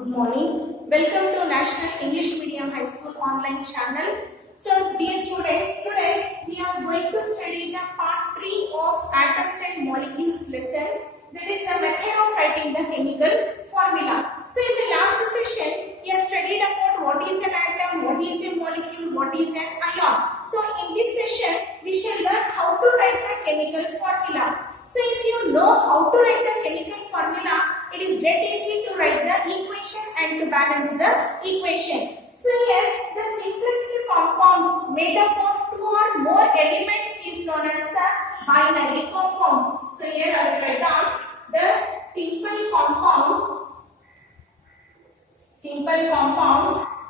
Good morning. Welcome to National English Medium High School online channel. So, dear students, today we are going to study the part 3 of atoms and molecules lesson. That is the method of writing the chemical formula. So, in the last session, we have studied about what is an atom, what is a molecule, what is an ion. So, in this session, we shall learn how to write the chemical formula. So, if you know how to write the chemical formula, it is dead easy to write the equation and to balance the equation. So, here the simplest compounds made up of two or more elements is known as the binary compounds. So, here I will write down the simple compounds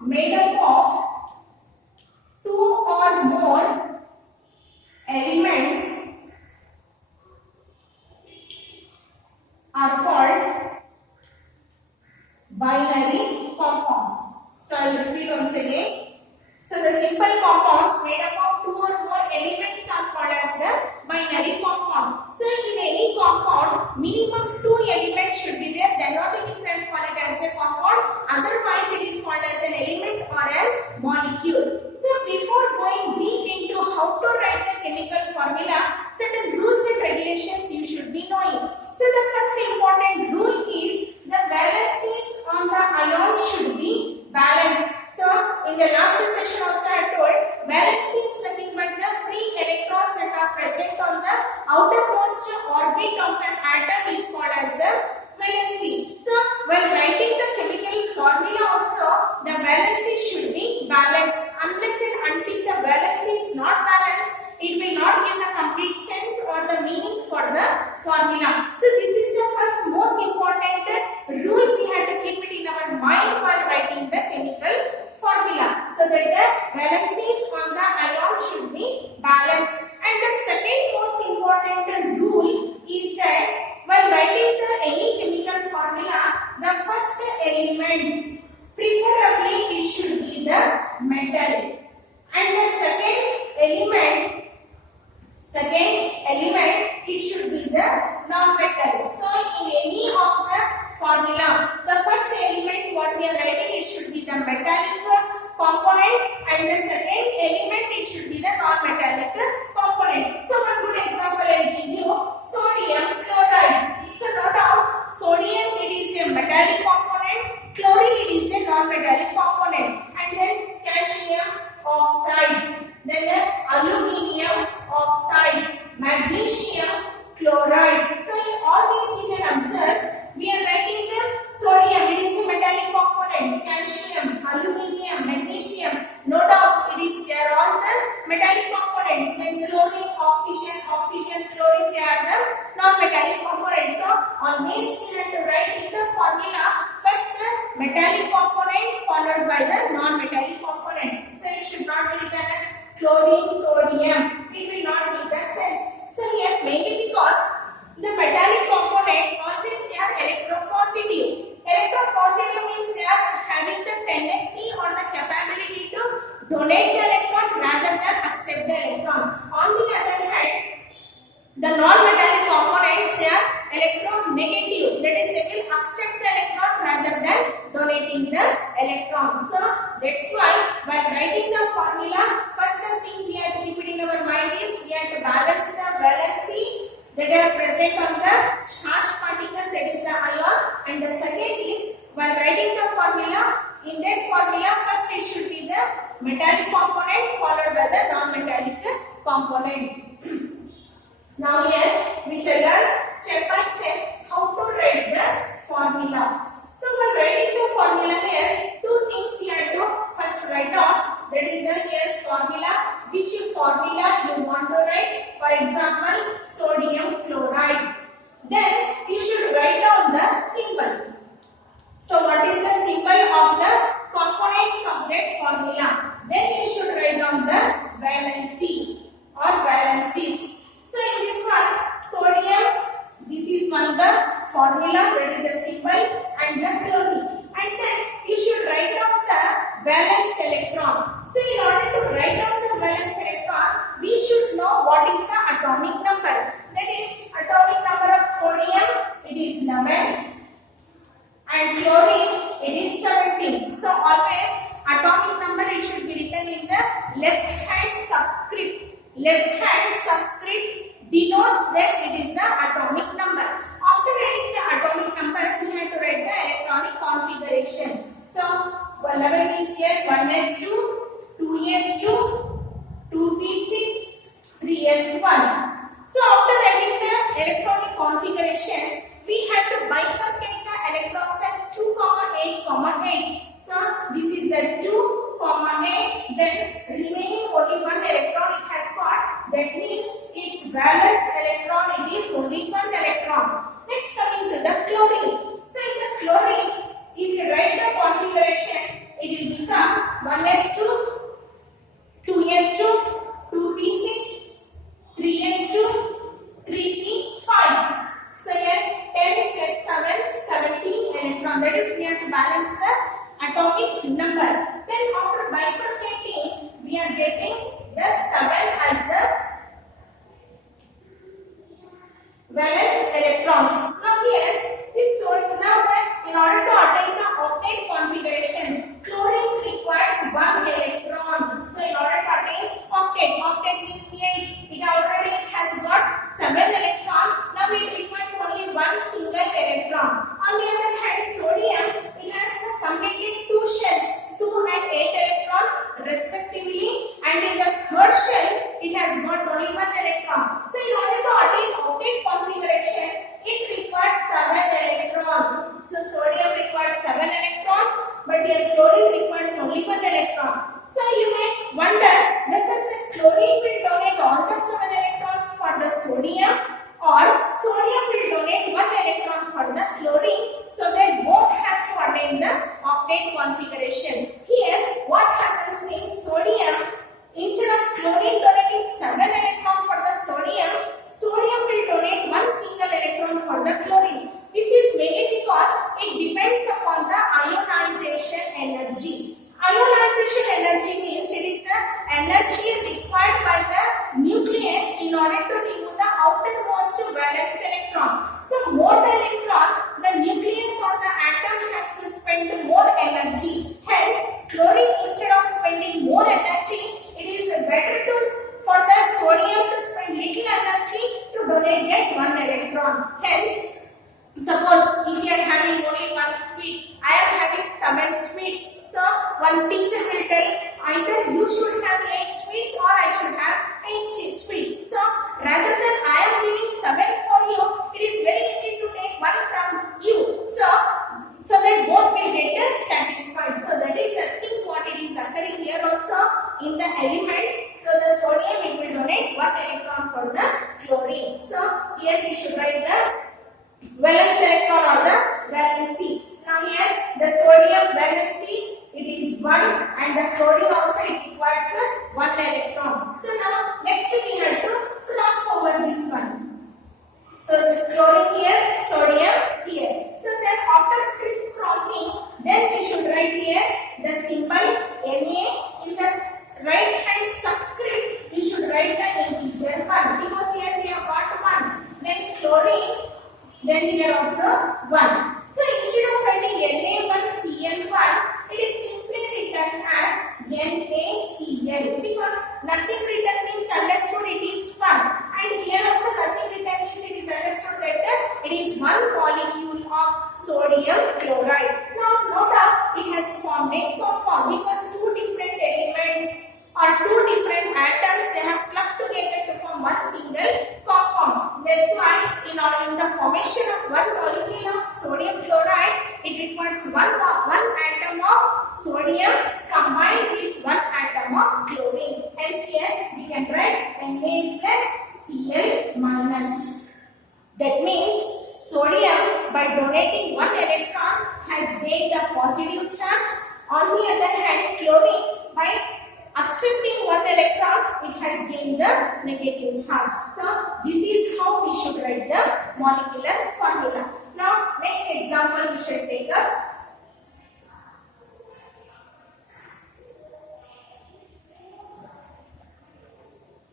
made up of two or more elements are called binary compounds. So I will repeat once again. So the simple compounds made up of two or more elements are called as the binary compound. So in any compound, minimum two elements should be there. Then only we can call it as a compound. Otherwise, it is called as an element or a molecule. So before going deep into how to write the chemical formula, certain rules and regulations you should be knowing. So the first important rule is the valencies on the ions should be balanced. So in the last session also I told valency is nothing but the free electrons that are present on the outermost orbit of an atom is called as the valency. So while writing the chemical formula also the valency should be balanced. Unless and until the valency is not balanced, it will not give the complete sense or the meaning for the formula. So this is the first most important rule we have to keep it in our mind while writing the chemical formula. So that the valencies on the ions should be balanced. And the second most important rule is that while writing the any chemical formula, the first element preferably it should be the metal. And the second element it should be the non-metal. So in any of the formula, the first element what we are writing it should be the metallic component and the second element it should be the non-metallic component. So one good example I will give you sodium chloride. So no doubt sodium it is a metallic component, chlorine it is a non-metallic component, and then calcium oxide, then aluminium oxide, magnesium chloride. So in all these you can observe we are writing the sodium it is a metallic component, calcium, aluminium, magnesium, no doubt they are all the metallic components. Then chlorine, oxygen, chlorine they are the non-metallic components. So on this we have to write in the formula first the metallic component followed by the non-metallic component. So it should not be written as chlorine sodium, it will not give the sense. So here mainly because the metallic component always they are electropositive. Electropositive means they are having the tendency or the capability to donate the electron rather than accept the electron. On the other hand, the non-metallic components they are electronegative, that is they will accept the electron rather than donating the electron. So that's why while writing the formula, first the thing we have to keep it in our mind is we have to balance the valency that are present on the charged particle, that is the ion, and the second is while writing the formula, in that formula first it should be the metallic component followed by the non-metallic component. Now here we shall learn step by step how to write the formula. So while writing the formula here, two things you have to first write down, that is the here formula, which formula you want to write. For example, sodium chloride. Then you should write down the symbol. So what is the symbol of the components of that formula? Then you should write down the valency or valencies. So in this one, sodium, this is one the formula, that is the symbol, and the chlorine. And then you should write down the valence electron. So in order to write down the valence electron, we should know what is the atomic number. That is atomic number of sodium, it is 11. And chlorine, it left hand subscript denotes that it is the atomic number. After writing the atomic number, we have to write the electronic configuration. So 11 means here 1s2, 2s2, 2p6, 3s1. So after writing the electronic configuration, we have to bifurcate the electrons as 2, 8, 8. So this is the 2, 8. Then remaining only one electron it has got. That means its valence electron, it is only one electron. Next, coming to the chlorine. So in the chlorine, if you write the configuration, it will become 1s2, 2s2, 2p6, 3s2, 3p5. So here 10 plus 7, 17 electron. That is, we have to balance the atomic number. Then after bifurcating, we are getting the 7 as the valence electrons. Now here, in order to attain the octet configuration, chlorine requires 1 electron. So in order to attain octet means 8. It already has got 7 electron. Now it requires only one single electron. On the other hand, sodium, it has completed 2 shells, 2 and 8 electron respectively, and in the third shell, it has got only 1 electron. So in order to attain octet configuration, it requires 7 electron. So sodium requires 7 electron, but here chlorine requires only 1 electron. So you may wonder whether the chlorine will donate all the 7 electrons for the sodium, or sodium will donate 1 electron for the chlorine, so that both has to attain the octet configuration. Here what happens means, sodium, instead of chlorine donating 7 electron for the sodium, sodium will donate 1 single electron for the chlorine. This is mainly because it depends upon the ionization energy. Ionization energy means it is the energy required by the nucleus in order to remove the outermost valence electron. So more the electron, the nucleus or the atom has to spend more energy. Hence, chlorine, instead of spending more energy, it is better for the sodium to spend little energy to donate that 1 electron. Hence, suppose if you are having only 1 sweet, I am having 7 sweets. So one teacher will tell either you should have 8 sweets or I should have 8 sweets. So rather than I am giving 7 for you, it is very easy to take 1 from you. So that both will get satisfied. So that is the thing what it is occurring here also in the elements. So the sodium, it will donate 1 electron for the chlorine. So here we should write the valence electron or the valency. Now here the sodium valency, it is 1, and the chlorine also it requires 1 electron. So now next we have to cross over this one. So the chlorine here, sodium here. So then after crisscrossing, then we should write here the symbol Na. In the right hand subscript, we should write the integer 1, because here we have got 1. Then chlorine, then here also 1. So instead of writing Na1Cl1, it is simply written as NaCl, because nothing written means understood it is 1, and here also nothing written means it is understood that it is 1 molecule of sodium chloride. Now no doubt it has formed a compound, because 2 different elements or 2 different atoms, they have clubbed together to form 1 single compound. That's why in the formation of 1 molecule of sodium chloride, it requires one atom of sodium combined with 1 atom of chlorine. Hence here we can write Na plus Cl minus. That means sodium, by donating 1 electron, has gained the positive charge. On the other hand, chlorine, by accepting 1 electron, it has gained the negative charge. So this is how we should write the molecular formula. Now next example we shall take up.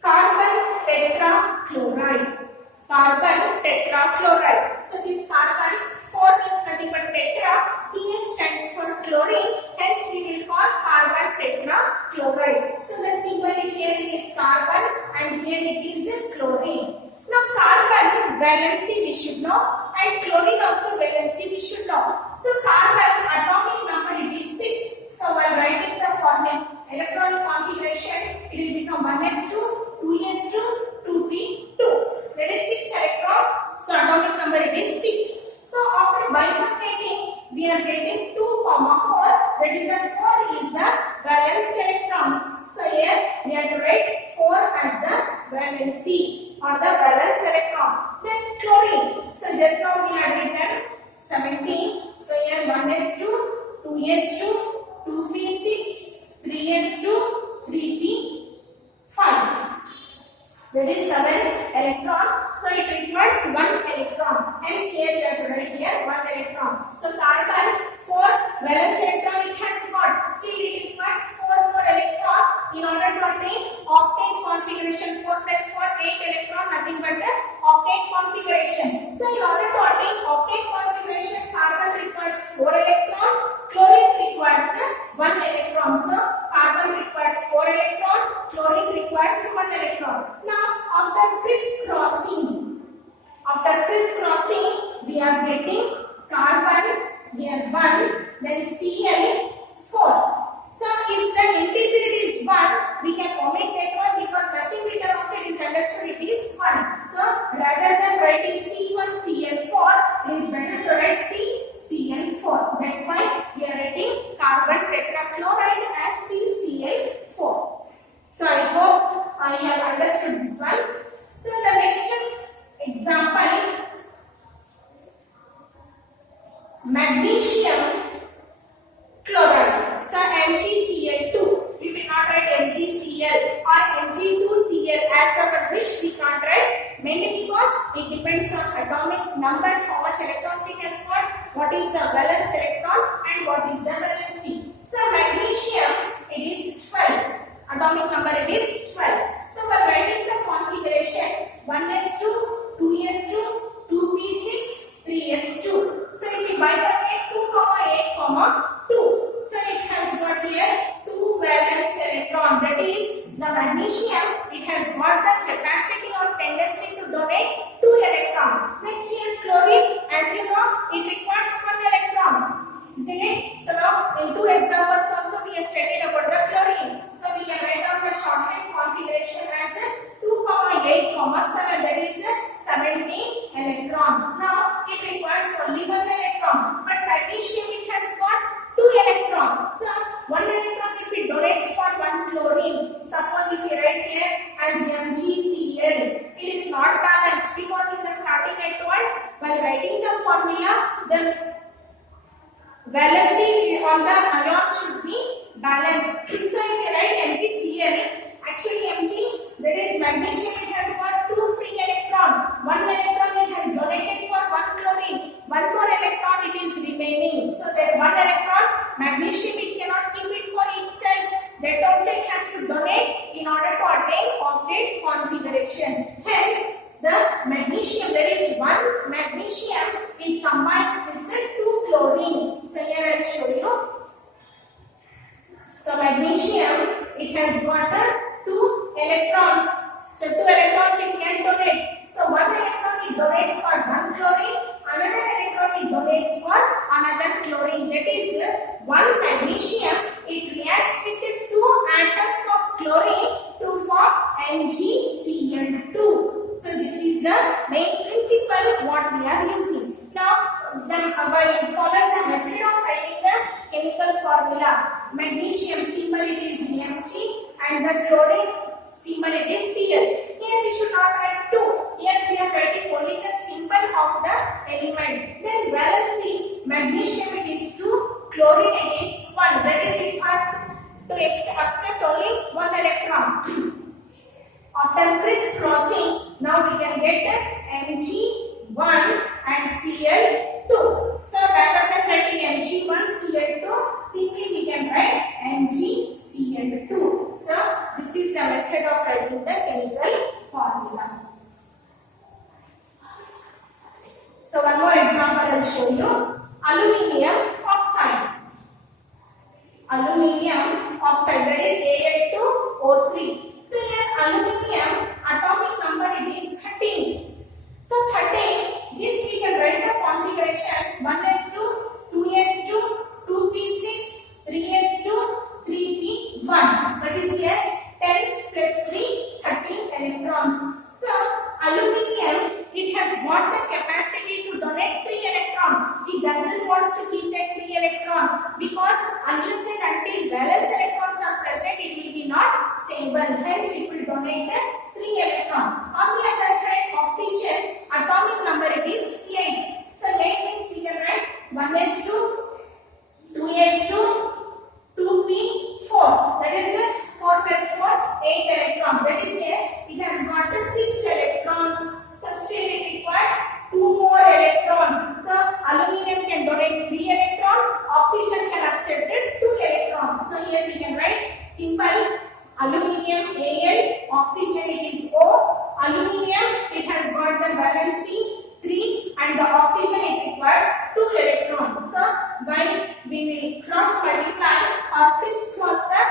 Carbon tetrachloride. Carbon tetrachloride. So this carbon, 4 means nothing but tetra, Cl stands for chlorine, hence we will call carbon tetrachloride. So the symbol here is carbon and should know, and chlorine also valency we should know. So carbon atomic number it is 6. So while writing the formula electronic configuration, it will become 1s2, 2s2, 2p2. That is 6 electrons. So atomic number it is 6. So after bifurcating, we are getting 2, 4. That is the 4 is the valence electrons. So here we have to write 4 as the valency or the valence electron. Then chlorine. So just now we had written 17. So here 1s2, 2s2, 2p6, 3s2, 3p5. That is 7 electron. So it requires 1 electron. Hence here you have to write here 1 electron. So carbon 4 valence electron it has got. Still it requires 4 more electron in order to attain octane configuration. 4 plus 4 8 electron, nothing but the octane configuration. So in order to attain octane configuration, carbon requires 4 electron, chlorine requires 1 electron. So carbon requires 4 electron, chlorine requires 1 electron. Now after crisscrossing, we are getting carbon here 1, then Cl4. So if the integer is 1, we can omit that one because nothing written outside is understood it is 1. So rather than writing C1Cl4, it is better to write CCl4. That's why we are writing carbon tetrachloride as CCl4. So I hope you have understood this one. So the next example, magnesium chloride. So MgCl2. We will not write MgCl or Mg2Cl as our wish. We can't write mainly because it depends on atomic number, how much electrons it has got, what is the valence electron and what is the valency. So magnesium it is 12. Atomic number it is 12. So by writing the configuration 1s2, 2s2, 2p6, 3s2. So if we bifurcate 2, 8, 2. So it has got here 2 valence electron. That is the magnesium it has got the capacity or tendency to donate 2 electron. Next here chlorine, as you know, it requires 1 electron. Isn't it? So now in 2 examples also we have studied about the chlorine. So we can write down the shorthand configuration as 2, 8, 7. That is 17 electron. Now it requires only 1 electron. But magnesium it has got 2 electron. So 1 electron if it donates for 1 chlorine. Suppose if you write here as MgCl, it is not balanced because in the starting at 1, while writing the formula, the valency on the ions should be balanced. So if you write MgCl, actually Mg, that is magnesium, it has got 2 free electron. 1 electron it has donated for 1 chlorine. 1 more electron it is remaining. So that 1 electron, magnesium it cannot keep it for itself. That also it has to donate in order to attain octane configuration. Hence, the magnesium, that is 1 magnesium, it combines with the 2 chlorine. So here I will show you. So magnesium, it has got 2 electrons. So 2 electrons it can donate. So 1 electron it donates for 1 chlorine, another electron it donates for another chlorine. That is 1 magnesium, it reacts with the 2 atoms of chlorine to form MgCl2. So this is the main principle what we are using. Now while following the method of writing the chemical formula, magnesium symbol it is Mg and the chlorine symbol it is Cl. Here we should not write 2. Here we are writing only the symbol of the element. Then valency, magnesium it is 2, chlorine it is 1. That is it has to accept only 1 electron. After crisscrossing, now we can get Mg1 and Cl2. So rather than writing Mg1, Cl2, simply we can write MgCl2. So this is the method of writing the chemical formula. So one more example I will show you. Aluminium oxide. Aluminium oxide, that is Al2O3. So here aluminium atomic number it is 13. So 13, this 1s2, 2s2, 2p4. That is 4 plus 4, 8 electron. That is here. It has got 6 electrons. So still it requires 2 more electron. So aluminum can donate 3 electron. Oxygen can accept 2 electrons. So here we can write symbol aluminium Al. Oxygen it is O. Aluminium it has got the valency 3 and the oxygen it requires 2 electrons. So while we will cross multiply or crisscross the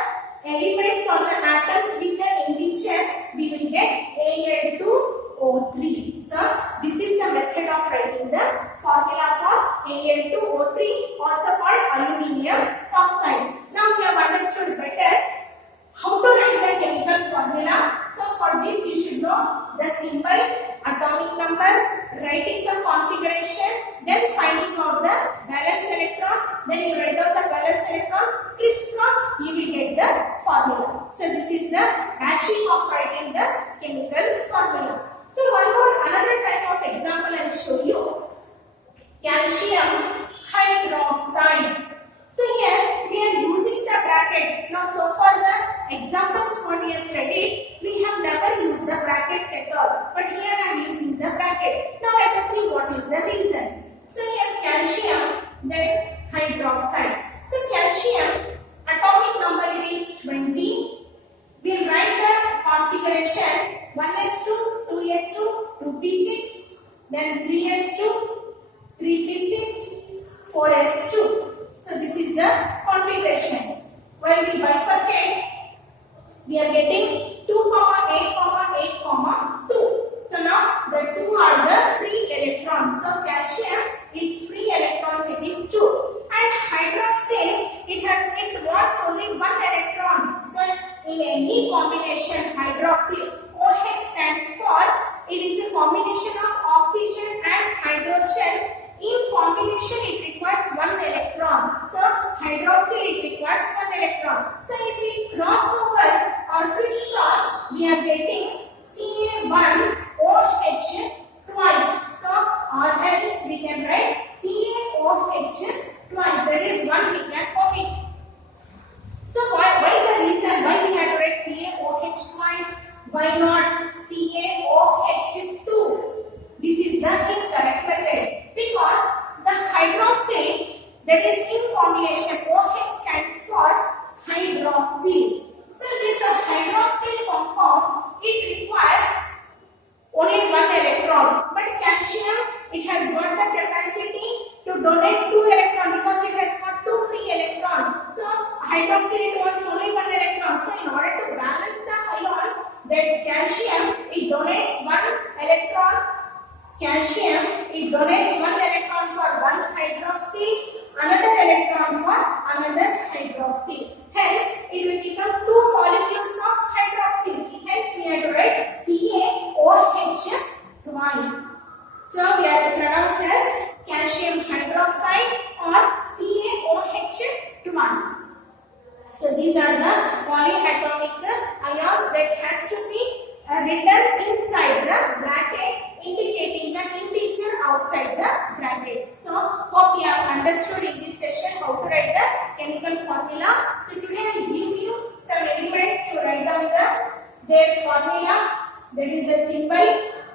elements or the atoms with the integer, we will get Al2O3. So this is the method of writing the formula for Al2O3, also called aluminium oxide. Now we have understood better how to write the chemical formula. So for this you should know the symbol, atomic number, writing the configuration, then finding out the valence electron, then you write down the valence electron, crisscross, you will get the formula. So this is the matching of writing the chemical formula. So another type of example I will show you. Calcium hydroxide. So here we are using the bracket. Now so far the examples what we have studied, we have never used the brackets at all. But here I am using the bracket. Now let us see what is the reason. So here calcium, then hydroxide. So calcium, atomic number it is 20. We will write the configuration 1s2, 2s2, 2p6, then 3s2, 3p6, 4s2. So this is the configuration. While we bifurcate, we are getting 2, 8, 8, 2. So now the 2 are the free electrons. So calcium, its free electrons it is 2. And hydroxide, it wants only 1 electron. So in any combination, hydroxide, OH stands for, it is a combination of oxygen and hydrogen. In combination, it requires 1 electron. So hydroxide it requires 1 electron. So if we cross over or crisscross, we are getting Ca1OH twice. So or else we can write CaOH twice. That is 1 we can omit. So why the reason why we have to write CaOH twice? Why not CaOH2? This is the incorrect method. Because the hydroxide that is in combination, OH stands for hydroxyl. So this hydroxyl compound, it requires only 1 electron. But calcium, it has got the capacity to donate 2 electrons because it has got 2 free electrons. So hydroxyl it wants only 1 electron. So in order to balance the ion, that calcium it donates 1 electron. Calcium, it donates 1 electron for 1 hydroxy, another electron for another hydroxy. Hence, it will become 2 molecules of hydroxy. Hence, we have to write CaOH twice. So, we have to pronounce as calcium hydroxide or CaOH twice. So, these are the polyatomic ions that has to be written inside the bracket, indicating the integer outside the bracket. So, hope you have understood in this session how to write the chemical formula. So, today I will give you some elements to write down their formula. That is the symbol,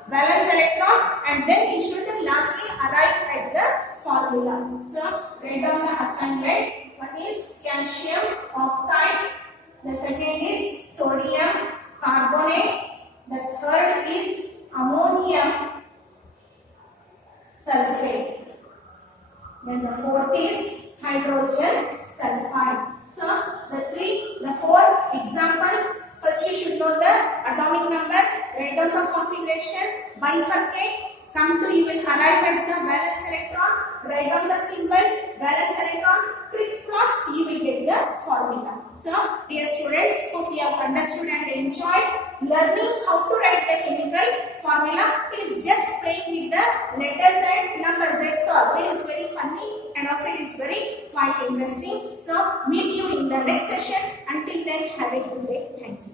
valence electron, and then you should lastly arrive at the formula. So, write down the assignment. One is calcium oxide. The second is sodium carbonate. The third is ammonium sulfate. Then the fourth is hydrogen sulfide. So the 4 examples. First you should know the atomic number, write down the configuration, bifurcate, come to you will arrive at the valence electron, write down the symbol, valence electron, crisscross, you will get the formula. So dear students, hope you have understood and enjoyed learning how to write the chemical formula. It is just playing with the letters and numbers, that's all. It is very funny and also it is very quite interesting. So meet you in the next session. Until then, have a good day. Thank you.